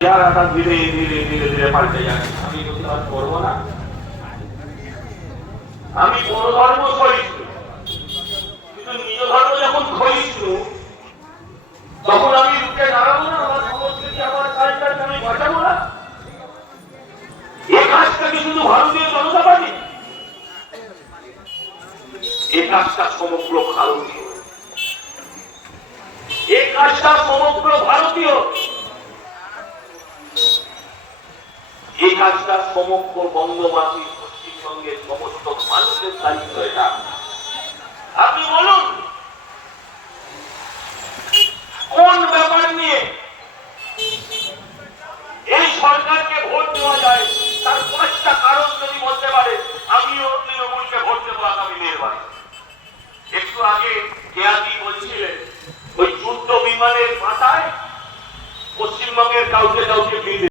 ধীরে ধীরে ধীরে ধীরে পাল্টে যাচ্ছে। আমি প্রতিবাদ করবো না, আমি বড় ধর্ম সহিষ্ণু, কিন্তু নিজ ধর্ম যখন ক্ষয়িষ্ণু তখন আমি রুখে দাঁড়াবো না। আমার সংস্কৃতি, আমার কালচারকে আমি বাঁচাবো না। এ কাজটা কি শুধু ভারতীয় জনতা পার্টি, এ কাজটা সমগ্র ভারতীয়, এ কাজটা সমগ্র ভারতীয়, এই কাজটা সমগ্র বঙ্গবাসী, পশ্চিমবঙ্গের সমস্ত মানুষের দায়িত্ব এটা। আপনি বলুন কোন ব্যাপার নিয়ে এই সরকারকে ভোট দেওয়া যায়, তার 5টা কারণ যদি বলতে পারে আমিও তৃণমূলকে ভোট দেবো আগামী নির্বাচনে। একটু আগে কেয়াদি বলছিলেন ওই যুদ্ধ বিমানের মাথায় পশ্চিমবঙ্গের কাউকে কাউকে